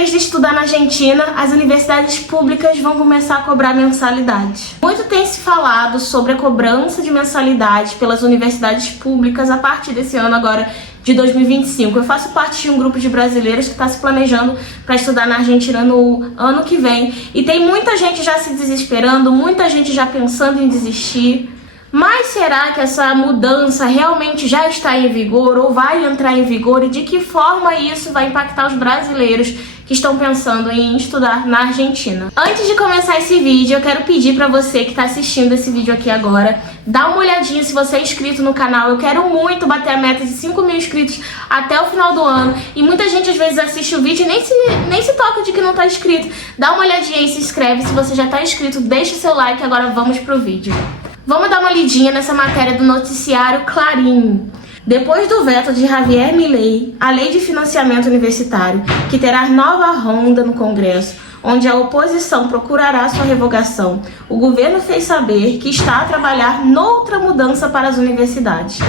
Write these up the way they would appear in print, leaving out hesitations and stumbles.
vez de estudar na Argentina, as universidades públicas vão começar a cobrar mensalidade. Muito tem se falado sobre a cobrança de mensalidade pelas universidades públicas a partir desse ano agora de 2025. Eu faço parte de um grupo de brasileiros que está se planejando para estudar na Argentina no ano que vem. E tem muita gente já se desesperando, muita gente já pensando em desistir. Mas será que essa mudança realmente já está em vigor ou vai entrar em vigor? E de que forma isso vai impactar os brasileiros que estão pensando em estudar na Argentina? Antes de começar esse vídeo, eu quero pedir para você que está assistindo esse vídeo aqui agora, dá uma olhadinha se você é inscrito no canal. Eu quero muito bater a meta de 5 mil inscritos até o final do ano. E muita gente às vezes assiste o vídeo e nem se toca de que não está inscrito. Dá uma olhadinha e se inscreve. Se você já está inscrito, deixa o seu like. Agora vamos pro vídeo. Vamos dar uma lidinha nessa matéria do noticiário Clarim. Depois do veto de Javier Milei, a lei de financiamento universitário, que terá nova ronda no Congresso, onde a oposição procurará sua revogação, o governo fez saber que está a trabalhar noutra mudança para as universidades.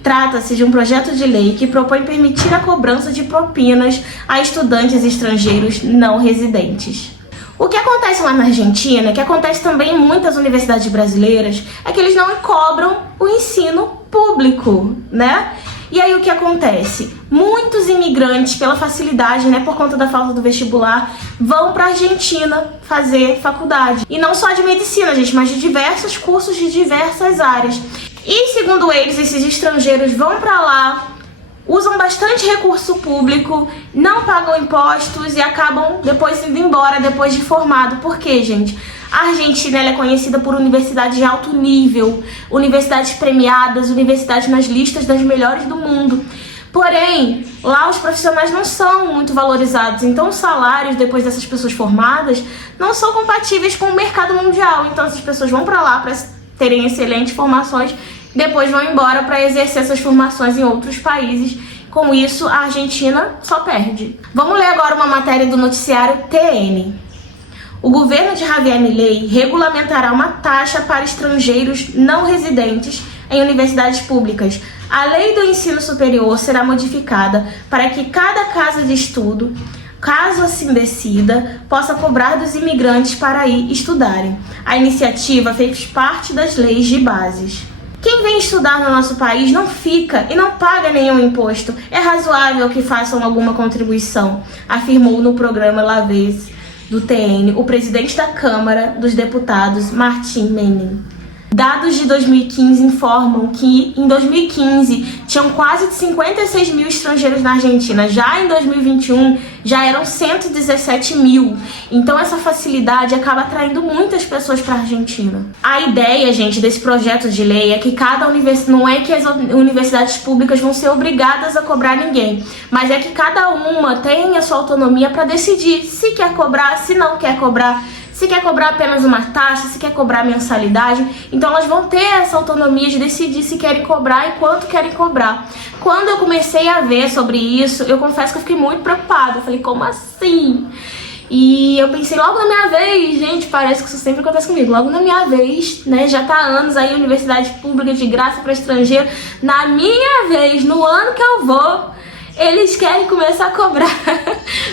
Trata-se de um projeto de lei que propõe permitir a cobrança de propinas a estudantes estrangeiros não residentes. O que acontece lá na Argentina, que acontece também em muitas universidades brasileiras, é que eles não cobram o ensino público, né? E aí o que acontece? Muitos imigrantes, pela facilidade, né, por conta da falta do vestibular, vão para a Argentina fazer faculdade. E não só de medicina, gente, mas de diversos cursos de diversas áreas. E segundo eles, esses estrangeiros vão para lá, usam bastante recurso público, não pagam impostos e acabam depois indo embora, depois de formado. Por quê, gente? A Argentina ela é conhecida por universidades de alto nível, universidades premiadas, universidades nas listas das melhores do mundo. Porém, lá os profissionais não são muito valorizados, então os salários depois dessas pessoas formadas não são compatíveis com o mercado mundial. Então essas pessoas vão para lá para terem excelentes formações, depois vão embora para exercer essas formações em outros países. Com isso, a Argentina só perde. Vamos ler agora uma matéria do noticiário TN. O governo de Javier Milei regulamentará uma taxa para estrangeiros não residentes em universidades públicas. A lei do ensino superior será modificada para que cada casa de estudo, caso assim decida, possa cobrar dos imigrantes para ir estudarem. A iniciativa fez parte das leis de bases. Quem vem estudar no nosso país não fica e não paga nenhum imposto. É razoável que façam alguma contribuição, afirmou no programa La Vez do TN o presidente da Câmara dos Deputados, Martín Menem. Dados de 2015 informam que em 2015 tinham quase 56 mil estrangeiros na Argentina. Já em 2021 já eram 117 mil. Então essa facilidade acaba atraindo muitas pessoas para a Argentina. A ideia, gente, desse projeto de lei é que cada universidade, não é que as universidades públicas vão ser obrigadas a cobrar ninguém, mas é que cada uma tem a sua autonomia para decidir se quer cobrar, se não quer cobrar. Se quer cobrar apenas uma taxa, se quer cobrar mensalidade. Então elas vão ter essa autonomia de decidir se querem cobrar e quanto querem cobrar. Quando eu comecei a ver sobre isso, eu confesso que eu fiquei muito preocupada. Eu falei, como assim? E eu pensei, logo na minha vez, gente, parece que isso sempre acontece comigo. Logo na minha vez, né, já tá há anos aí, universidade pública de graça para estrangeiro. Na minha vez, no ano que eu vou, eles querem começar a cobrar,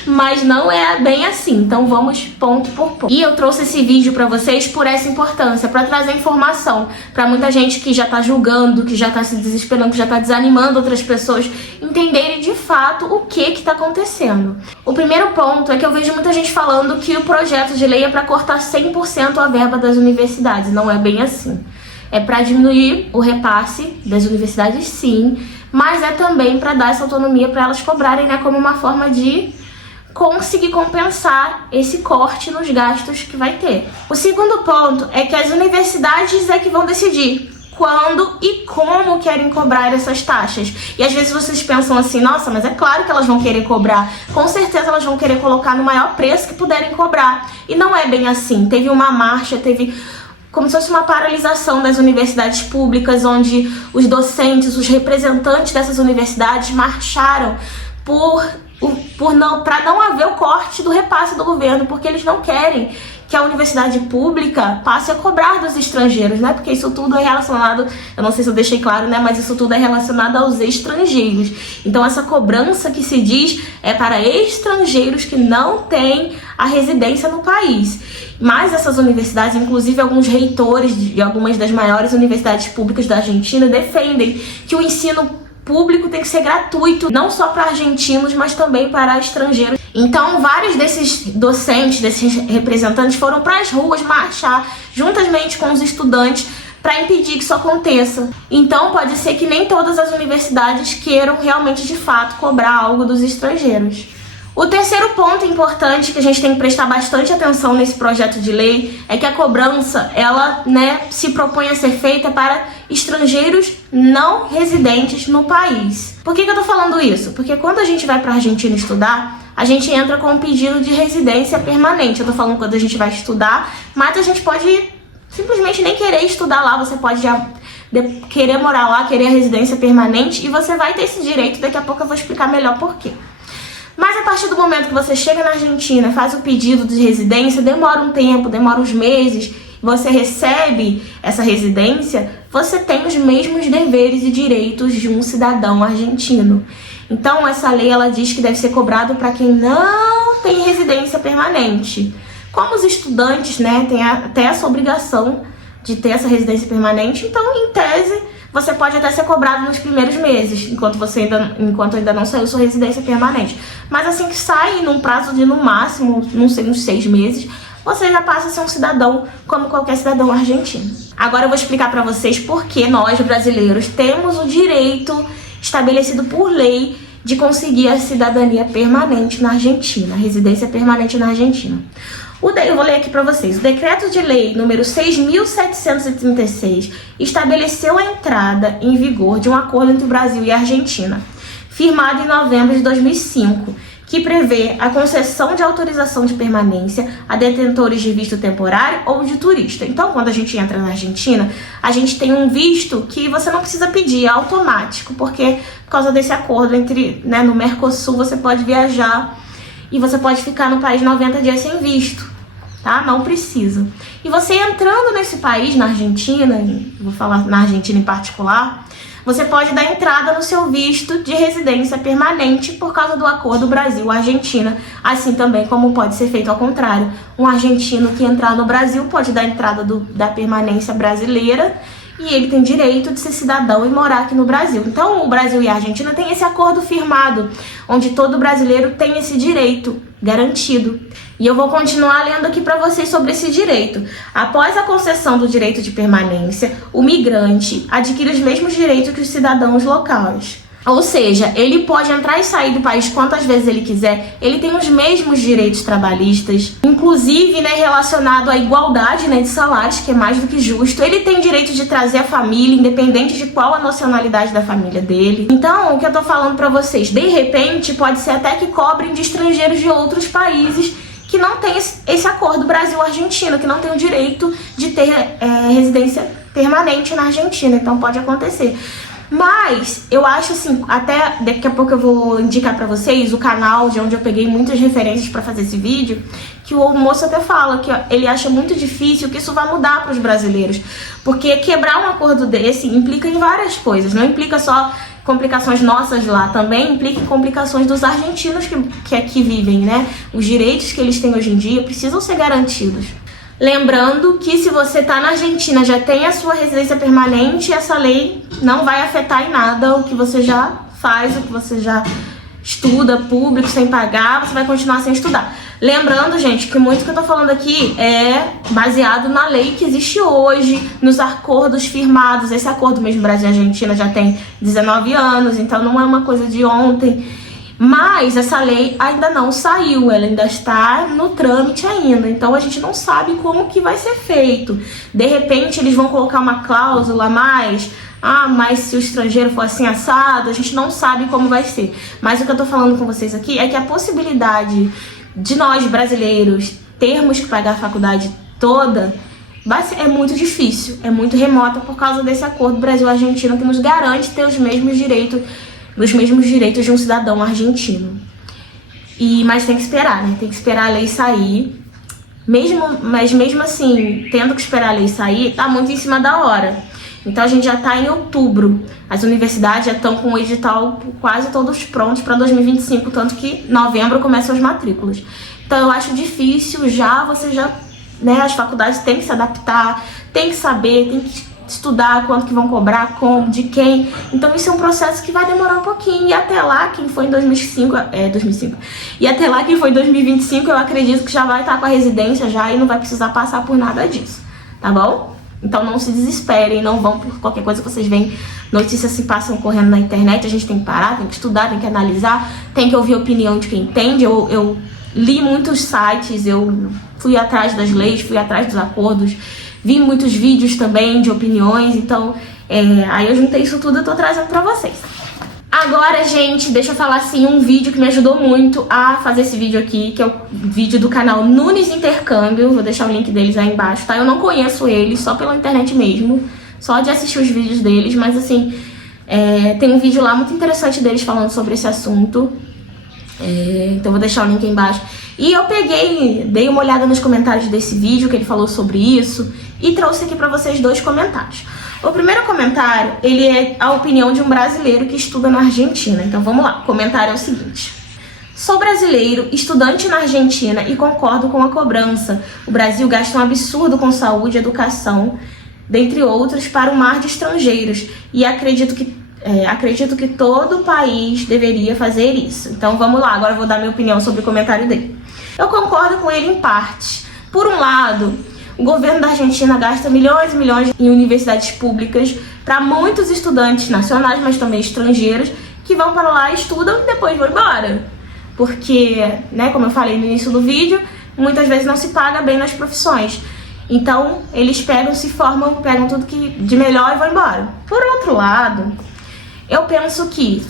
mas não é bem assim, então vamos ponto por ponto. E eu trouxe esse vídeo pra vocês por essa importância, pra trazer informação pra muita gente que já tá julgando, que já tá se desesperando, que já tá desanimando outras pessoas entenderem de fato o que tá acontecendo. O primeiro ponto é que eu vejo muita gente falando que o projeto de lei é pra cortar 100% a verba das universidades. Não é bem assim. É pra diminuir o repasse das universidades, sim, mas é também para dar essa autonomia para elas cobrarem, né, como uma forma de conseguir compensar esse corte nos gastos que vai ter. O segundo ponto é que as universidades é que vão decidir quando e como querem cobrar essas taxas. E às vezes vocês pensam assim, nossa, mas é claro que elas vão querer cobrar. Com certeza elas vão querer colocar no maior preço que puderem cobrar. E não é bem assim. Teve uma marcha, teve como se fosse uma paralisação das universidades públicas, onde os docentes, os representantes dessas universidades marcharam por para não haver o corte do repasse do governo, porque eles não querem que a universidade pública passe a cobrar dos estrangeiros, né? Porque isso tudo é relacionado, eu não sei se eu deixei claro, né? Mas isso tudo é relacionado aos estrangeiros. Então essa cobrança que se diz é para estrangeiros que não têm a residência no país. Mas essas universidades, inclusive alguns reitores de algumas das maiores universidades públicas da Argentina, defendem que o ensino público tem que ser gratuito, não só para argentinos, mas também para estrangeiros. Então, vários desses docentes, desses representantes foram para as ruas marchar juntamente com os estudantes para impedir que isso aconteça. Então, pode ser que nem todas as universidades queiram realmente, de fato, cobrar algo dos estrangeiros. O terceiro ponto importante que a gente tem que prestar bastante atenção nesse projeto de lei é que a cobrança, ela, se propõe a ser feita para estrangeiros não residentes no país. Por que eu tô falando isso? Porque quando a gente vai para a Argentina estudar, a gente entra com um pedido de residência permanente. Eu tô falando quando a gente vai estudar, mas a gente pode simplesmente nem querer estudar lá, você pode já querer morar lá, querer a residência permanente, e você vai ter esse direito. Daqui a pouco eu vou explicar melhor por quê. Mas a partir do momento que você chega na Argentina, faz o pedido de residência, demora um tempo, demora uns meses, você recebe essa residência, você tem os mesmos deveres e direitos de um cidadão argentino. Então essa lei, ela diz que deve ser cobrado para quem não tem residência permanente. Como os estudantes, têm até essa obrigação de ter essa residência permanente, então em tese você pode até ser cobrado nos primeiros meses, enquanto ainda não saiu sua residência permanente. Mas assim que sai, num prazo de no máximo, não sei, uns 6 meses, você já passa a ser um cidadão como qualquer cidadão argentino. Agora eu vou explicar para vocês por que nós, brasileiros, temos o direito estabelecido por lei de conseguir a cidadania permanente na Argentina, a residência permanente na Argentina. Eu vou ler aqui para vocês. O decreto de lei número 6.736 estabeleceu a entrada em vigor de um acordo entre o Brasil e a Argentina, firmado em novembro de 2005, que prevê a concessão de autorização de permanência a detentores de visto temporário ou de turista. Então, quando a gente entra na Argentina, a gente tem um visto que você não precisa pedir, é automático, porque por causa desse acordo no Mercosul, você pode viajar e você pode ficar no país 90 dias sem visto. Tá? Não precisa. E você entrando nesse país, na Argentina, vou falar na Argentina em particular, você pode dar entrada no seu visto de residência permanente por causa do acordo Brasil-Argentina, assim também como pode ser feito ao contrário. Um argentino que entrar no Brasil pode dar entrada da permanência brasileira e ele tem direito de ser cidadão e morar aqui no Brasil. Então o Brasil e a Argentina têm esse acordo firmado, onde todo brasileiro tem esse direito garantido. E eu vou continuar lendo aqui para vocês sobre esse direito. Após a concessão do direito de permanência, o migrante adquire os mesmos direitos que os cidadãos locais. Ou seja, ele pode entrar e sair do país quantas vezes ele quiser, ele tem os mesmos direitos trabalhistas, inclusive relacionado à igualdade de salários, que é mais do que justo. Ele tem direito de trazer a família, independente de qual a nacionalidade da família dele. Então, o que eu tô falando pra vocês, de repente, pode ser até que cobrem de estrangeiros de outros países que não tem esse acordo Brasil-Argentina, que não tem o direito de ter residência permanente na Argentina. Então pode acontecer. Mas eu acho assim, até daqui a pouco eu vou indicar pra vocês o canal de onde eu peguei muitas referências pra fazer esse vídeo, que o moço até fala que ele acha muito difícil que isso vai mudar pros brasileiros, porque quebrar um acordo desse implica em várias coisas, não implica só complicações nossas lá, também implica em complicações dos argentinos que aqui vivem, Os direitos que eles têm hoje em dia precisam ser garantidos. Lembrando que se você está na Argentina, já tem a sua residência permanente, essa lei não vai afetar em nada o que você já faz, o que você já estuda público sem pagar, você vai continuar sem estudar. Lembrando, gente, que muito que eu tô falando aqui é baseado na lei que existe hoje, nos acordos firmados. Esse acordo mesmo Brasil e Argentina já tem 19 anos, então não é uma coisa de ontem. Mas essa lei ainda não saiu, ela ainda está no trâmite ainda, então a gente não sabe como que vai ser feito. De repente eles vão colocar uma cláusula a mais, mas se o estrangeiro for assim assado, a gente não sabe como vai ser. Mas o que eu tô falando com vocês aqui é que a possibilidade de nós brasileiros termos que pagar a faculdade toda é muito difícil, é muito remota por causa desse acordo Brasil-Argentina que nos garante ter os mesmos direitos de um cidadão argentino. Mas tem que esperar, né? Tem que esperar a lei sair. Mas mesmo assim, tendo que esperar a lei sair, tá muito em cima da hora. Então a gente já tá em outubro. As universidades já estão com o edital quase todos prontos para 2025, tanto que em novembro começam as matrículas. Então eu acho difícil né, as faculdades têm que se adaptar, tem que saber, tem que estudar quanto que vão cobrar, como, de quem. Então isso é um processo que vai demorar um pouquinho. E até lá, quem foi em 2005, e até lá, quem foi em 2025, eu acredito que já vai estar com a residência já e não vai precisar passar por nada disso, tá bom? Então não se desesperem, não vão por qualquer coisa que vocês veem, notícias se passam correndo na internet, a gente tem que parar, tem que estudar, tem que analisar, tem que ouvir a opinião de quem entende. Eu li muitos sites, eu fui atrás das leis, fui atrás dos acordos, vi muitos vídeos também de opiniões, então aí eu juntei isso tudo e tô trazendo pra vocês. Agora, gente, deixa eu falar assim, um vídeo que me ajudou muito a fazer esse vídeo aqui, que é o vídeo do canal Nunes Intercâmbio, vou deixar o link deles aí embaixo, tá? Eu não conheço eles, só pela internet mesmo, só de assistir os vídeos deles, mas assim, tem um vídeo lá muito interessante deles falando sobre esse assunto, então vou deixar o link aí embaixo. E eu dei uma olhada nos comentários desse vídeo que ele falou sobre isso e trouxe aqui pra vocês 2 comentários. O primeiro comentário, ele é a opinião de um brasileiro que estuda na Argentina. Então vamos lá, o comentário é o seguinte: sou brasileiro, estudante na Argentina e concordo com a cobrança. O Brasil gasta um absurdo com saúde e educação, dentre outros, para um mar de estrangeiros. E acredito que todo o país deveria fazer isso. Então vamos lá, agora eu vou dar minha opinião sobre o comentário dele. Eu concordo com ele em parte. Por um lado, o governo da Argentina gasta milhões e milhões em universidades públicas para muitos estudantes nacionais, mas também estrangeiros, que vão para lá, estudam e depois vão embora. Porque, né, como eu falei no início do vídeo, muitas vezes não se paga bem nas profissões. Então, eles se formam, pegam tudo que de melhor e vão embora. Por outro lado, eu penso que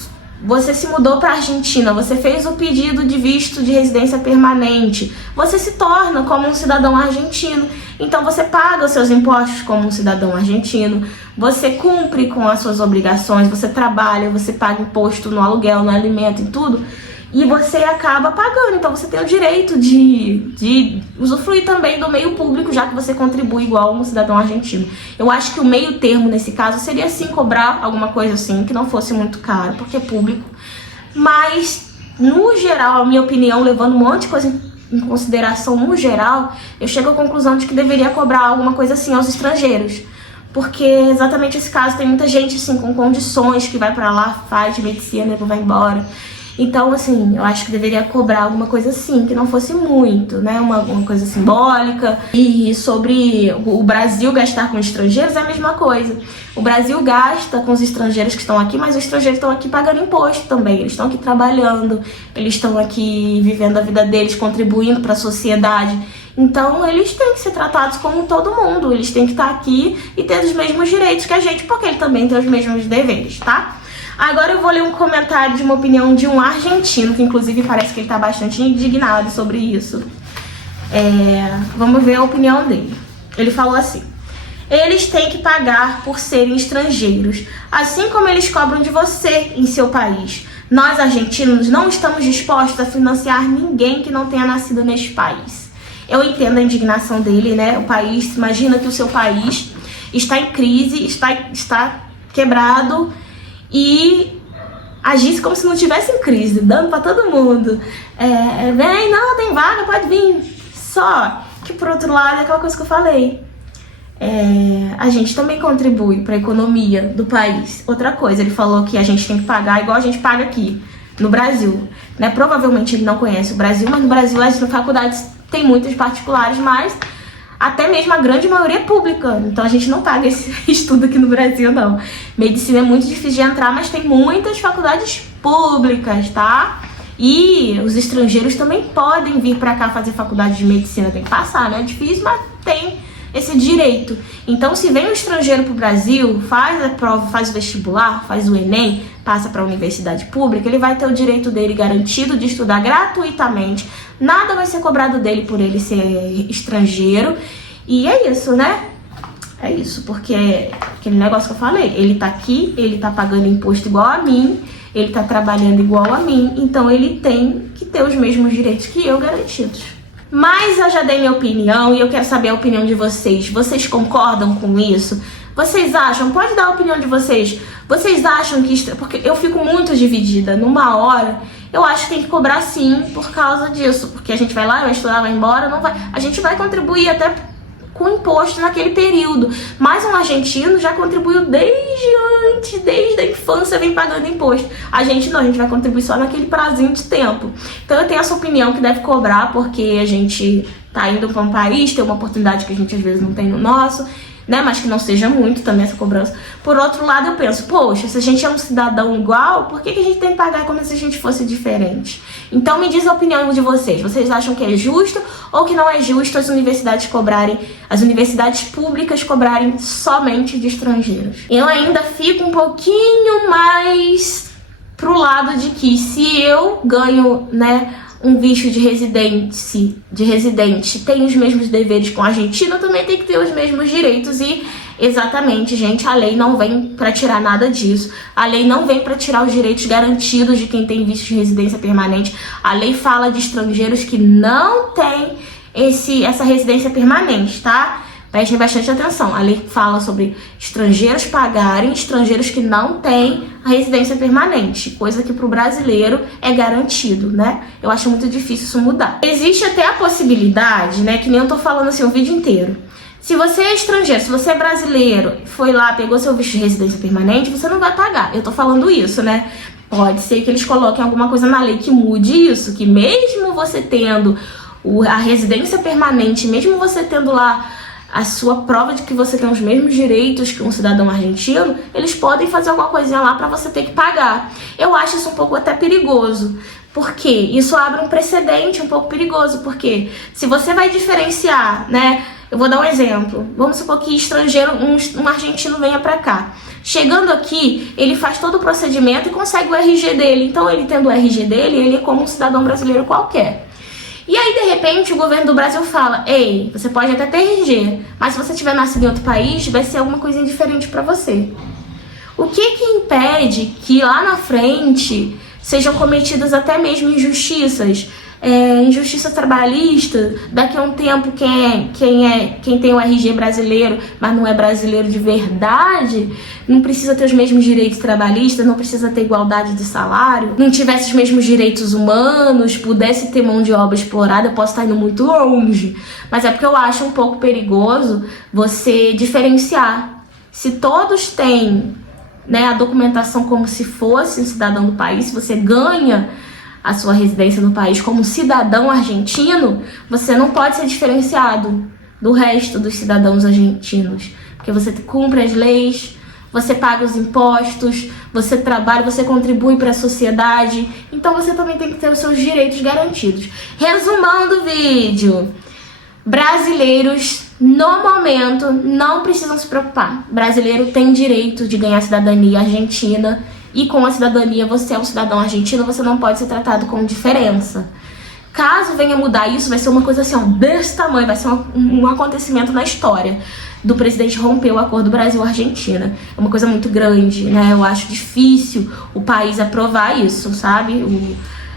você se mudou para a Argentina, você fez o pedido de visto de residência permanente, você se torna como um cidadão argentino, então você paga os seus impostos como um cidadão argentino, você cumpre com as suas obrigações, você trabalha, você paga imposto no aluguel, no alimento, em tudo, e você acaba pagando. Então você tem o direito de usufruir também do meio público, já que você contribui igual um cidadão argentino. Eu acho que o meio termo nesse caso seria sim cobrar alguma coisa assim, que não fosse muito caro, porque é público. Mas, no geral, a minha opinião, levando um monte de coisa em consideração, no geral, eu chego à conclusão de que deveria cobrar alguma coisa assim aos estrangeiros. Porque exatamente esse caso, tem muita gente assim com condições que vai pra lá, faz medicina e depois vai embora. Então, assim, eu acho que deveria cobrar alguma coisa assim, que não fosse muito, né? Uma coisa simbólica. E sobre o Brasil gastar com estrangeiros é a mesma coisa. O Brasil gasta com os estrangeiros que estão aqui, mas os estrangeiros estão aqui pagando imposto também. Eles estão aqui trabalhando, eles estão aqui vivendo a vida deles, contribuindo para a sociedade. Então, eles têm que ser tratados como todo mundo. Eles têm que estar aqui e ter os mesmos direitos que a gente, porque ele também tem os mesmos deveres, tá? Agora eu vou ler um comentário de uma opinião de um argentino, que inclusive parece que ele tá bastante indignado sobre isso. Vamos ver a opinião dele. Ele falou assim: eles têm que pagar por serem estrangeiros, assim como eles cobram de você em seu país. Nós, argentinos, não estamos dispostos a financiar ninguém que não tenha nascido neste país. Eu entendo a indignação dele, né? O país, imagina que o seu país está em crise, está quebrado, e agisse como se não tivesse em crise, dando pra todo mundo. Vem, não, tem vaga, pode vir. Só que, por outro lado, é aquela coisa que eu falei. A gente também contribui pra economia do país. Outra coisa, ele falou que a gente tem que pagar igual a gente paga aqui, no Brasil. Né? Provavelmente ele não conhece o Brasil, mas no Brasil as faculdades tem muitas particulares, mas até mesmo a grande maioria é pública, então a gente não paga esse estudo aqui no Brasil, não. Medicina é muito difícil de entrar, mas tem muitas faculdades públicas, tá? E os estrangeiros também podem vir pra cá fazer faculdade de medicina, tem que passar, né? É difícil, mas tem esse direito. Então, se vem um estrangeiro pro Brasil, faz a prova, faz o vestibular, faz o Enem, passa pra universidade pública, ele vai ter o direito dele garantido de estudar gratuitamente. Nada vai ser cobrado dele por ele ser estrangeiro. E é isso, né? É isso, porque aquele negócio que eu falei, ele tá aqui, ele tá pagando imposto igual a mim, ele tá trabalhando igual a mim, então ele tem que ter os mesmos direitos que eu garantidos. Mas eu já dei minha opinião e eu quero saber a opinião de vocês. Vocês concordam com isso? Vocês acham? Pode dar a opinião de vocês. Vocês acham que... Porque eu fico muito dividida. Numa hora, eu acho que tem que cobrar sim por causa disso. Porque a gente vai lá, vai estudar, vai embora, não vai... A gente vai contribuir até com imposto naquele período. Mas um argentino já contribuiu desde a infância, vem pagando imposto. A gente não, a gente vai contribuir só naquele prazinho de tempo. Então eu tenho essa opinião que deve cobrar, porque a gente tá indo para um país, tem uma oportunidade que a gente às vezes não tem no nosso, né? Mas que não seja muito também essa cobrança. Por outro lado, eu penso, poxa, se a gente é um cidadão igual, por que a gente tem que pagar como se a gente fosse diferente? Então me diz a opinião de vocês. Vocês acham que é justo ou que não é justo as universidades públicas cobrarem somente de estrangeiros? Eu ainda fico um pouquinho mais pro lado de que se eu ganho, né, um visto de residente tem os mesmos deveres com a Argentina, também tem que ter os mesmos direitos. E exatamente, gente, a lei não vem para tirar nada disso. A lei não vem para tirar os direitos garantidos de quem tem visto de residência permanente. A lei fala de estrangeiros que não têm essa residência permanente, tá? Prestem bastante atenção. A lei fala sobre estrangeiros pagarem, estrangeiros que não têm a residência permanente, coisa que para o brasileiro é garantido, né? Eu acho muito difícil isso mudar. Existe até a possibilidade, né, que nem eu tô falando assim o vídeo inteiro. Se você é estrangeiro, se você é brasileiro, foi lá, pegou seu visto de residência permanente, você não vai pagar. Eu tô falando isso, né? Pode ser que eles coloquem alguma coisa na lei que mude isso, que mesmo você tendo a residência permanente, mesmo você tendo lá a sua prova de que você tem os mesmos direitos que um cidadão argentino, eles podem fazer alguma coisinha lá para você ter que pagar. Eu acho isso um pouco até perigoso, porque isso abre um precedente um pouco perigoso, porque se você vai diferenciar, né? Eu vou dar um exemplo. Vamos supor que estrangeiro, um argentino venha para cá. Chegando aqui, ele faz todo o procedimento e consegue o RG dele. Então, ele tendo o RG dele, ele é como um cidadão brasileiro qualquer. E aí, de repente, o governo do Brasil fala, ei, você pode até ter RG, mas se você tiver nascido em outro país, vai ser alguma coisinha diferente para você. O que impede que lá na frente sejam cometidas até mesmo injustiças? Injustiça trabalhista, daqui a um tempo quem tem o RG brasileiro, mas não é brasileiro de verdade, não precisa ter os mesmos direitos trabalhistas, não precisa ter igualdade de salário, não tivesse os mesmos direitos humanos, pudesse ter mão de obra explorada. Eu posso estar indo muito longe, mas é porque eu acho um pouco perigoso você diferenciar. Se todos têm, né, a documentação como se fosse um cidadão do país, se você ganha a sua residência no país como cidadão argentino, você não pode ser diferenciado do resto dos cidadãos argentinos, porque você cumpre as leis, você paga os impostos, você trabalha, você contribui para a sociedade, então você também tem que ter os seus direitos garantidos. Resumando o vídeo, brasileiros no momento não precisam se preocupar. Brasileiro tem direito de ganhar cidadania argentina, e com a cidadania você é um cidadão argentino, você não pode ser tratado com diferença. Caso venha mudar isso, vai ser uma coisa assim, ó, desse tamanho, vai ser um acontecimento na história do presidente romper o acordo Brasil-Argentina. É uma coisa muito grande, né? Eu acho difícil o país aprovar isso, sabe?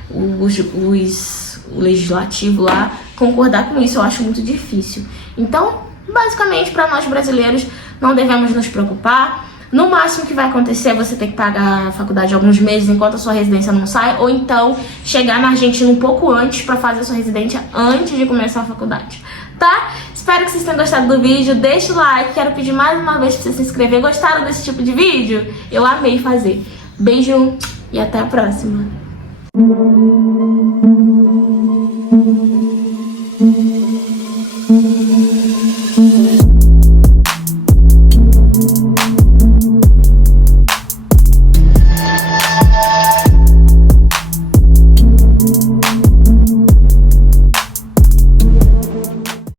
O legislativo lá concordar com isso, eu acho muito difícil. Então, basicamente, para nós brasileiros, não devemos nos preocupar. No máximo que vai acontecer é você ter que pagar a faculdade alguns meses enquanto a sua residência não sai, ou então chegar na Argentina um pouco antes para fazer a sua residência antes de começar a faculdade, tá? Espero que vocês tenham gostado do vídeo, deixa o like, quero pedir mais uma vez para você se inscrever. Gostaram desse tipo de vídeo? Eu amei fazer. Beijo e até a próxima.